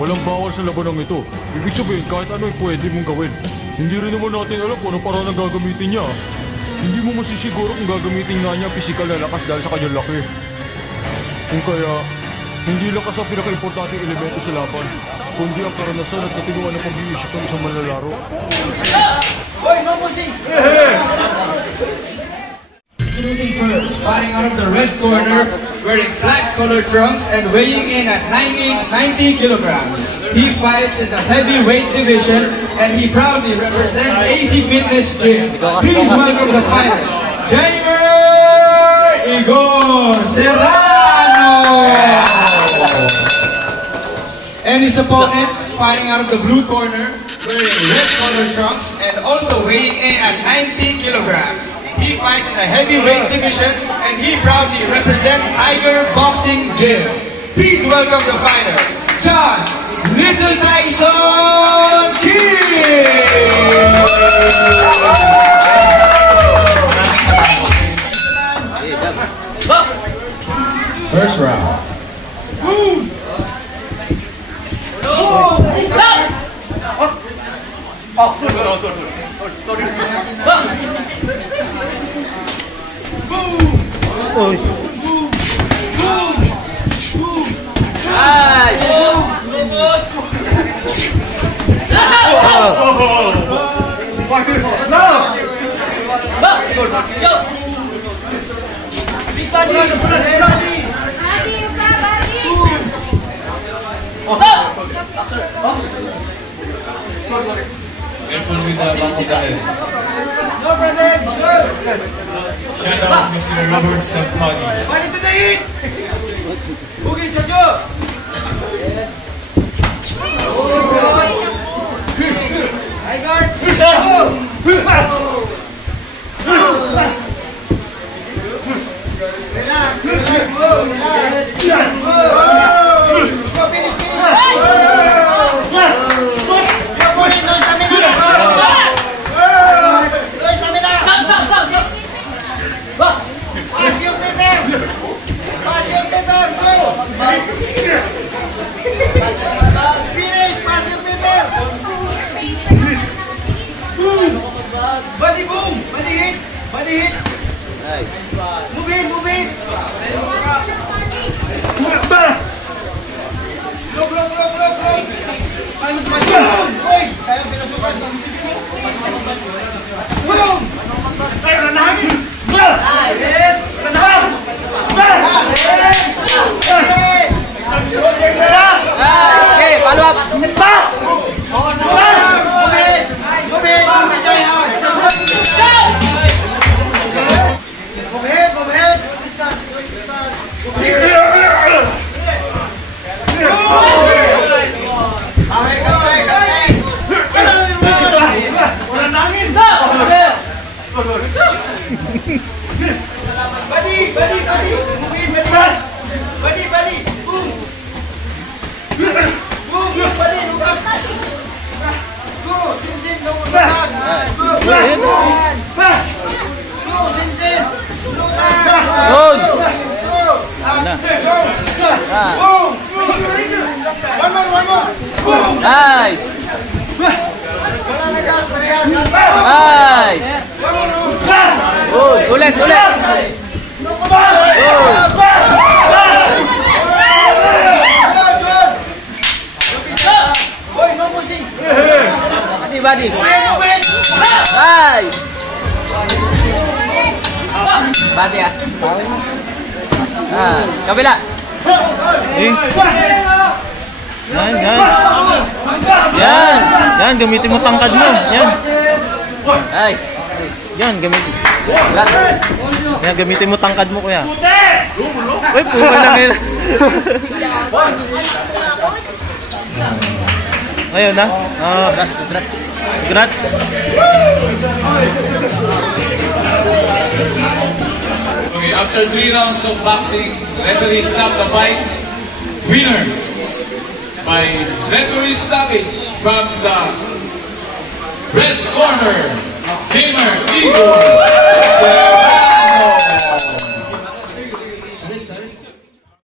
Walang bawal sa labanang ito. Ibig sabihin, kahit ano ay pwede mong gawin. Hindi rin naman natin alam kung ano parang ang gagamitin niya. Hindi mo masisiguro kung gagamitin nga niya physical na lakas dahil sa kanyang laki. Kung kaya, hindi lakas ang pinaka-importanting elemento sa laban, kundi ang karanasan at katinuan ng pag-iisip ng isang manlalaro. Hoy, Mamusi! Introducing first, fighting out of the red corner, wearing black colored trunks and weighing in at 90 kilograms. He fights in the heavyweight division and he proudly represents AC Fitness Gym. Please welcome the fighter, Jamer Igor Serrano! And his opponent, fighting out of the blue corner, wearing red colored trunks and also weighing in at 90 kilograms. He fights in the heavyweight division and he proudly represents Tiger Boxing Gym. Please welcome the fighter, John Little Tyson King! First round. Shout out Mr. Robert Safari. Money to the heat! Boogie, Chacho! High guard! Relax, relax, go, finish, Body boom! Body hit! Body hit! Nice! Move in! Move in! Look! Ay, mas masyadong! Oy! Kaya pinasukan! Boom! Ay, ranahagin! Hit! Ranahag! Okay, follow up! Nice! Nice! Good! Ulit! Body! Nice! Body ah! Kabila! Yan, gamitin mo tangkad mo. Yan. Nice. Yan, gamitin. Yan, gamitin mo tangkad mo, kuya. Uy, puma na ngayon. Ngayon na. Congrats. Okay, after 3 rounds of boxing, referee stopped the fight. Winner by referee stoppage from the red corner, Jamer Igor.